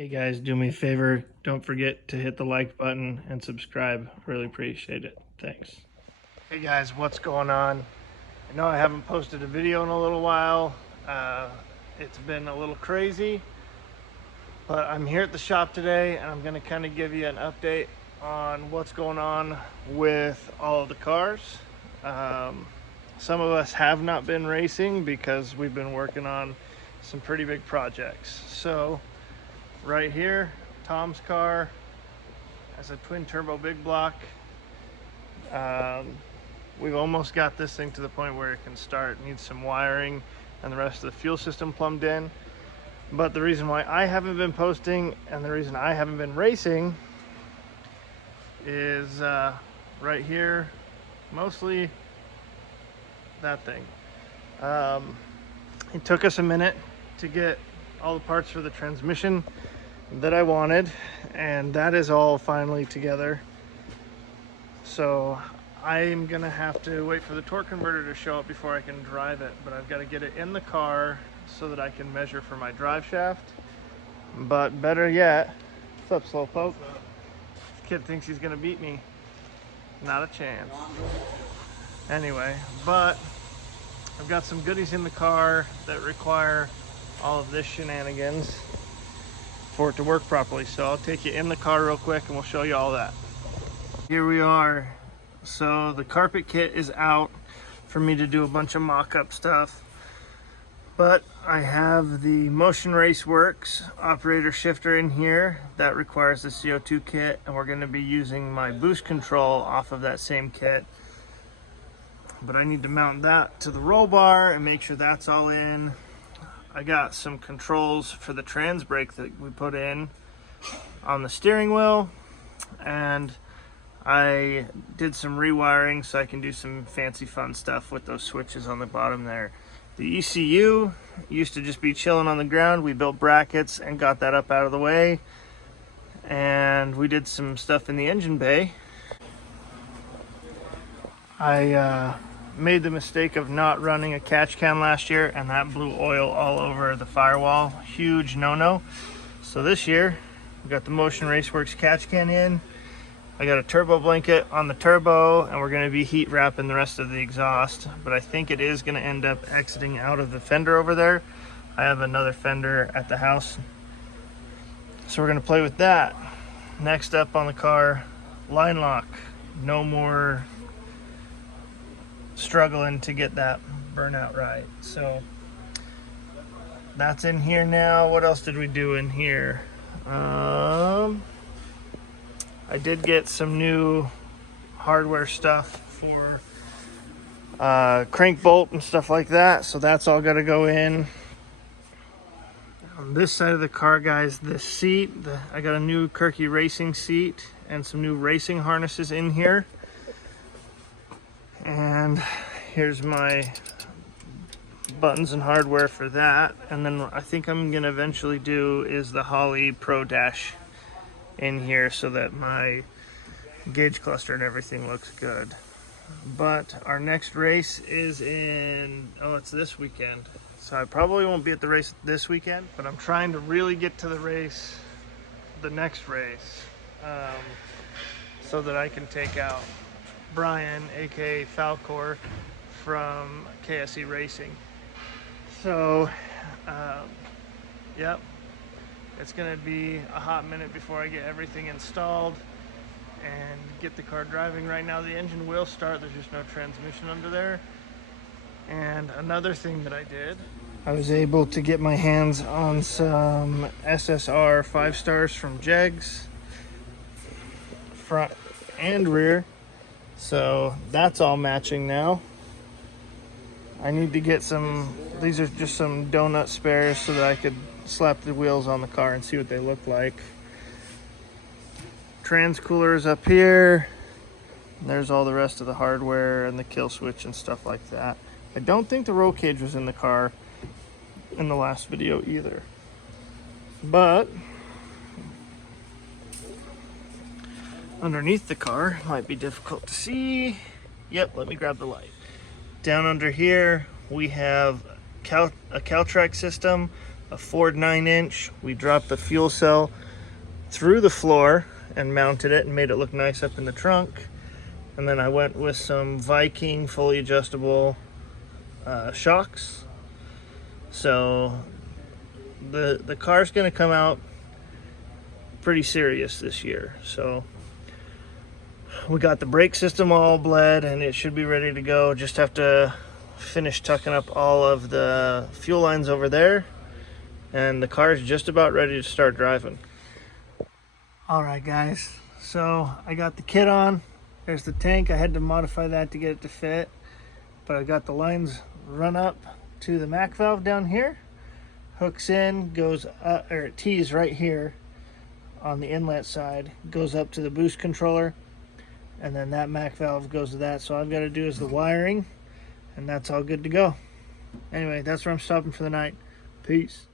Hey guys, do me a favor. Don't forget to hit the like button and subscribe. Really appreciate it. Thanks. Hey guys, what's going on? I know I haven't posted a video in a little while. It's been a little crazy, but I'm here at the shop today and I'm going to kind of give you an update on what's going on with all of the cars. Some of us have not been racing because we've been working on some pretty big projects. So right here, Tom's car has a twin turbo big block. We've almost got this thing to the point where it can start. It needs some wiring and the rest of the fuel system plumbed in. But the reason why I haven't been posting and the reason I haven't been racing is right here, mostly that thing. It took us a minute to get all the parts for the transmission that I wanted, and that is all finally together. So I'm gonna have to wait for the torque converter to show up before I can drive it, but I've got to get it in the car so that I can measure for my drive shaft. But better yet, what's up, Slowpoke? This kid thinks he's gonna beat me. Not a chance. Anyway, but I've got some goodies in the car that require all of this shenanigans for it to work properly. So I'll take you in the car real quick and we'll show you all that. Here we are. So the carpet kit is out for me to do a bunch of mock-up stuff, but I have the Motion Race Works operator shifter in here that requires the CO2 kit, and we're going to be using my boost control off of that same kit. But I need to mount that to the roll bar and make sure that's all in. I got some controls for the trans brake that we put in on the steering wheel, and I did some rewiring so I can do some fancy fun stuff with those switches on the bottom there. The ECU used to just be chilling on the ground. We built brackets and got that up out of the way, and we did some stuff in the engine bay. I made the mistake of not running a catch can last year, and that blew oil all over the firewall. Huge no-no. So this year we got the Motion Raceworks catch can in. I got a turbo blanket on the turbo, and we're going to be heat wrapping the rest of the exhaust, but I think it is going to end up exiting out of the fender over there. I have another fender at the house, so we're going to play with that. Next up on the car, line lock. No more struggling to get that burnout right. So that's in here now. What else did we do in here? I did get some new hardware stuff for crank bolt and stuff like that, so that's all got to go in. On this side of the car, guys, this seat, I got a new Kirky racing seat and some new racing harnesses in here. And here's my buttons and hardware for that. And then I think I'm gonna eventually do is the Holley Pro Dash in here so that my gauge cluster and everything looks good. But our next race is it's this weekend. So I probably won't be at the race this weekend, but I'm trying to really get to the next race, so that I can take out Brian, aka Falcor, from KSE Racing. So, yep. It's gonna be a hot minute before I get everything installed and get the car driving. Right now the engine will start, there's just no transmission under there. And another thing that I did, I was able to get my hands on some SSR 5 stars from Jegs, front and rear. So that's all matching now. I need to get these are just some donut spares so that I could slap the wheels on the car and see what they look like. Trans cooler is up here. There's all the rest of the hardware and the kill switch and stuff like that. I don't think the roll cage was in the car in the last video either. But underneath the car might be difficult to see. Yep, let me grab the light. Down under here we have a Caltrac system a Ford 9-inch. We dropped the fuel cell through the floor and mounted it and made it look nice up in the trunk. And then I went with some Viking fully adjustable shocks. So the car's gonna come out pretty serious this year. So we got the brake system all bled and it should be ready to go. Just have to finish tucking up all of the fuel lines over there, and the car's just about ready to start driving. All right guys, so I got the kit on. There's the tank. I had to modify that to get it to fit, but I got the lines run up to the MAC valve down here, hooks in, goes up, or it tees right here on the inlet side, goes up to the boost controller, and then that MAC valve goes to that. So all I've got to do is the wiring, and that's all good to go. Anyway, that's where I'm stopping for the night. Peace.